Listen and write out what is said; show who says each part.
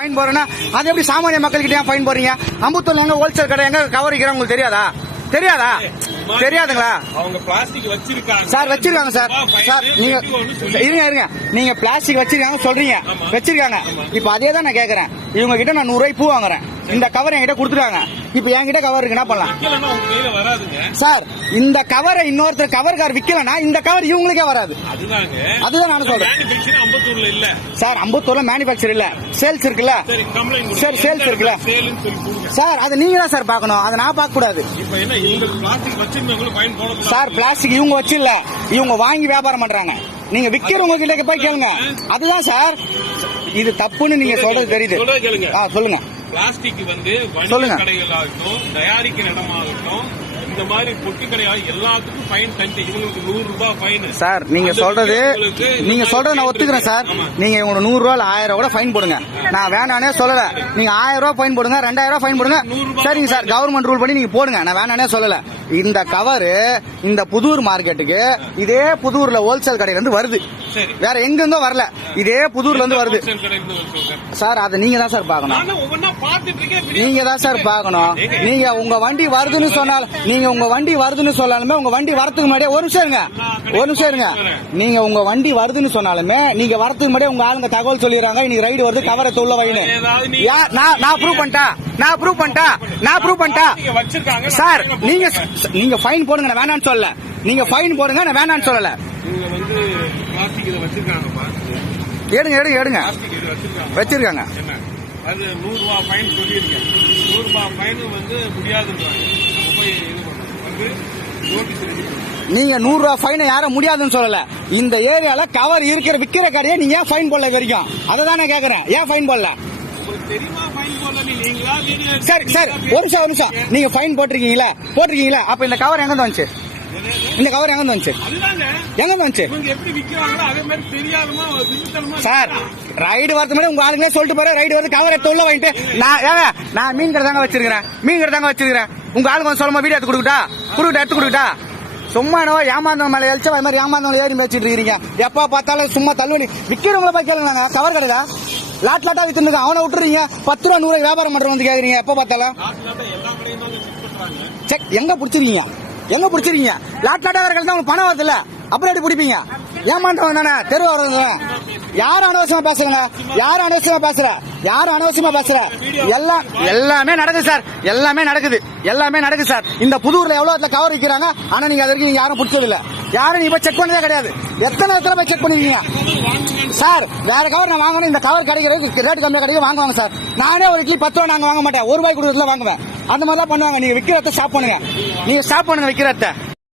Speaker 1: Fine போறேன்னா அது எப்படி சாமானிய மக்கள்கிட்ட ஃபைன் போறீங்க அம்பத்தூர்ல எங்க ஹோல்சேல் கடை எங்க கவர் உங்களுக்கு தெரியாதா? தெரியாதா? தெரியாதுங்களா?
Speaker 2: அவங்க பிளாஸ்டிக் வச்சிருக்காங்க.
Speaker 1: சார் வச்சிருக்காங்க சார். சார் நீங்க இருங்க இருங்க. நீங்க பிளாஸ்டிக் வச்சிருக்காங்க சொல்றீங்க. வச்சிருக்காங்க. இப்ப அதே தான் நான் கேக்குறேன். இவங்க கிட்ட நான் நூறு ரூபாய் பூ வாங்குறேன். இந்த கவர் என்கிட்ட கொடுத்துருக்காங்க இப்ப என்கிட்ட கவர் இருக்கு என்ன பண்ணலாம். சார் இந்த கவரை இன்னொருத்தர் கவர் கார் விக்கலனா இந்த கவர் இவங்களுக்கே வராது. அதுதான் நானும் சொல்றேன். சார் அம்பத்தூர்ல மேனுபேக்சர் இல்ல. சேல்ஸ் இருக்குல்ல.
Speaker 2: சரி
Speaker 1: sales இருக்குல்ல? சார் அது நீங்க தான் சார் பார்க்கணும். அதை நான் பார்க்க கூடாது சார் பிளாஸ்டிக் இவங்க வச்சு இல்ல இவங்க வாங்கி வியாபாரம் பண்றாங்க. நீங்க விக்கிறவங்க கிட்ட போய் கேளுங்க. அதுதான் சார். இது தப்புன்னு நீங்க சொல்றது தெரியுது. ஆ சொல்லுங்க.
Speaker 2: பிளாஸ்டிக் வந்து வணிக. கடைகளாகட்டும் தயாரிக்கிற இடமாகட்டும் இந்த மாதிரி பொட்டி கடையா எல்லாத்துக்கும் ஃபைன் தந்து இவங்களுக்கு நூறு ரூபாய் ஃபைன்.
Speaker 1: சார் நீங்க சொல்றது நீங்க சொல்றத நான் ஒத்துக்கிறேன் சார். நீங்க இவங்க நூறு ரூபா இல்ல ஆயிரம் ரூபா கூட ஃபைன் போடுங்க. நான் வேணானே சொல்லல. நீங்க ஆயிரம் ரூபாய் ஃபைன் போடுங்க ரெண்டாயிரம் ரூபாய் ஃபைன் போடுங்க. சரிங்க சார் கவர்மெண்ட் ரூல் பண்ணி நீங்க போடுங்க. நான் வேணானே சொல்லல. இந்த கவரு இந்த புதூர் மார்க்கெட்டுக்கு இதே புதூர்ல ஹோல்சேல் கடையில இருந்து வருது வேற எங்கெங்கோ வரல. இதே புதூர்ல இருந்து வருது.
Speaker 2: சார்.
Speaker 1: அதை நீங்க தான் சார்
Speaker 2: video
Speaker 1: நீங்க தான் சார் பார்க்கணும். நீங்க உங்க வண்டி வருதுன்னு சொன்னால் நீங்க உங்க வண்டி வருதுன்னு சொன்னாலுமே உங்க வண்டி வரதுக்கு முன்னாடியே ஒரு நிமிஷம் இருங்க. ஒரு நிமிஷம் இருங்க. நீங்க உங்க வண்டி வருதுன்னு சொன்னாலுமே நீங்க வரதுக்கு முன்னாடியே உங்க ஆளுங்க தகவல் சொல்லிடுறாங்க. இன்னைக்கு ரைடு வருது கவரை தொல்ல வைன்னு. நான் நான் ப்ரூவ் பண்ணிட்டா நான் ப்ரூவ் பண்ணிட்டா நான் ப்ரூவ் பண்ணிட்டா சார் நீங்க நீங்க ஃபைன் போடுங்க நான் வேணான்னு சொல்லல. நீங்க ஃபைன் போடுங்க நான் வேணான்னு சொல்லல. எடுங்க எடுங்க எடுங்க.
Speaker 2: வச்சிருக்காங்க. அது நூறு ரூபாய் ஃபைன் சொல்லியிருக்கேன். நூறு ரூபாய் ஃபைன் வந்து முடியாதுன்றாங்க. நம்ம போய் இது வந்து நோட்டீஸ்
Speaker 1: நீங்க நூறு ரூபாய் ஃபைனை யாரும் முடியாதுன்னு சொல்லல. இந்த ஏரியால கவர் இருக்கிற விக்கிற கடையை நீங்க ஏன் ஃபைன் போடல வரைக்கும்? அதை தான் நான் கேக்குறேன். ஏன் ஃபைன் போடல? சரி சரி. ஒரு நிமிஷம் ஒரு நிமிஷம். நீங்க ஃபைன் போட்டிருக்கீங்களா? போட்டிருக்கீங்களா? அப்ப இந்த கவர் எங்க வந்துச்சு? இந்த கவர் எங்க வந்துச்சு? எங்க வந்துச்சு?
Speaker 2: மாதிரி
Speaker 1: சார் ரைடு வரது முன்னாடி உங்க ஆளுங்களே சொல்லிட்டு போற ரைடு வந்து கவர் எடுத்து உள்ள வாங்கிட்டு நான் ஏங்க நான் மீன் கடை தாங்க வச்சிருக்கிறேன். மீன் கடை தாங்க வச்சிருக்கிறேன். உங்க ஆளுங்க வந்து சொல்லுமா வீடியோ எடுத்து கொடுக்கட்டா? கொடுக்கட்டா எடுத்து கொடுக்கட்டா? சும்மா என்னவோ ஏமாந்தவங்க மேல எழுச்சா மாதிரி ஏமாந்தவங்க ஏறி பேசிட்டு இருக்கீங்க. எப்ப பார்த்தாலும் சும்மா தள்ளுவணி விக்கிறவங்கள போய் கேளுங்க கவர் கடைக்கா லாட் லாட்டா வித்துருங்க அவனை விட்டுறீங்க. பத்து ரூபா நூறு வியாபாரம் பண்றவங்க வந்து கேக்குறீங்க. எப்ப பார்த்தாலும்?
Speaker 2: செக்
Speaker 1: எங்க பிடிச்சிருக்கீங்க? எங்க பிடிச்சிருக்கீங்க? லாட் லாட்டா தான் உங்களுக்கு பணம் வருது இல்ல அப்புறம் எப்படி பிடிப்பீங்க? ஏமாண்டவன் தானே? தெரு வர்றது யாரும் அனவசியமா பேசுறங்க? யாரும் அனவசியமா பேசுற? யாரும் அனவசியமா பேசுற? எல்லாம் எல்லாமே நடக்குது சார். எல்லாமே நடக்குது. எல்லாமே நடக்குது சார். இந்த புதூர்ல எவ்வளவு இடத்துல கவர் விற்கிறாங்க ஆனா நீங்க அது வரைக்கும் நீங்க யாரும் பிடிச்சது இல்ல யாரும் இப்ப செக் பண்ணதே கிடையாது. எத்தனை இடத்துல போய் செக் பண்ணிருக்கீங்க? சார் வேற கவர் நான் வாங்கணும். இந்த கவர் கிடைக்கிறது ரேட் கம்மியாக கிடைக்கும். வாங்குவாங்க சார். நானே ஒரு இட்லி பத்து ரூபா நாங்க வாங்க மாட்டேன். ஒரு ரூபாய் கொடுக்கறதுல வாங்குவேன். அந்த மாதிரி தான் பண்ணுவாங்க. நீங்க விக்கிறத ஸ்டாப் பண்ணுங்க. நீங்க ஸ்டாப் பண்ணுங்க விக்கிறத